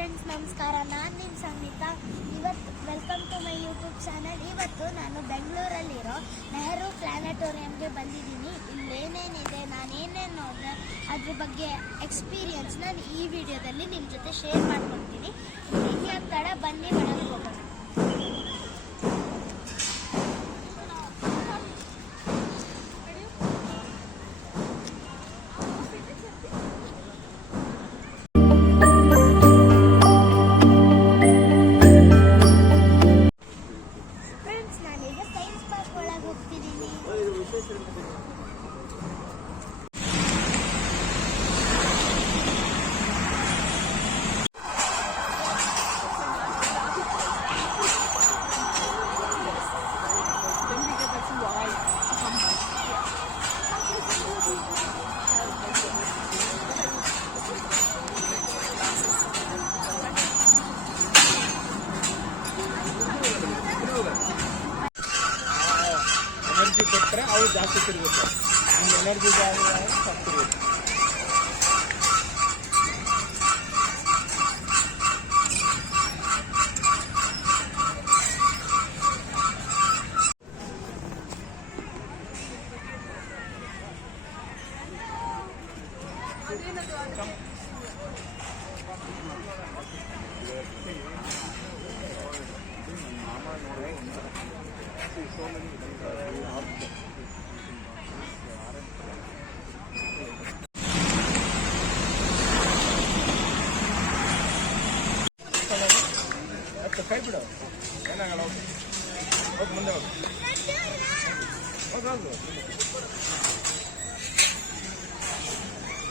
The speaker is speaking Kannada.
ಫ್ರೆಂಡ್ಸ್, ನಮಸ್ಕಾರ. ನಾನು ನಿಮ್ಮ ಸಂಗೀತ. ಇವತ್ತು welcome to my YouTube channel. ಇವತ್ತು ನಾನು ಬೆಂಗಳೂರಲ್ಲಿರೋ ನೆಹರು ಪ್ಲಾನೆಟೋರಿಯಂಗೆ ಬಂದಿದ್ದೀನಿ. ಇಲ್ಲೇನೇನಿದೆ, ನಾನೇನೇನು ನೋಡಿದೆ, ಅದ್ರ ಬಗ್ಗೆ ಎಕ್ಸ್ಪೀರಿಯನ್ಸ್ ನಾನು ಈ ವಿಡಿಯೋದಲ್ಲಿ ನಿಮ್ಮ ಜೊತೆ ಶೇರ್ ಮಾಡ್ಕೊಳ್ತೀನಿ. ಯಾಕೆ ತಡ, ಬನ್ನಿ ಒಳಗೆ ಹೋಗೋಣ. ಎನರ್ಜಿ ಕೊಟ್ಟರೆ ಅವು ಜಾಸ್ತಿ ತಿರುಗುತ್ತೆ. ನಿಮ್ಮ ಎನರ್ಜಿ ಜಾಸ್ತಿ ತಿರುಗುತ್ತೆ. ಕೈ ಬಿಡು, ಏನಾಗಲ್ಲ. ಹೋಗಿ ಮುಂದೆ ಹೋಗಿ.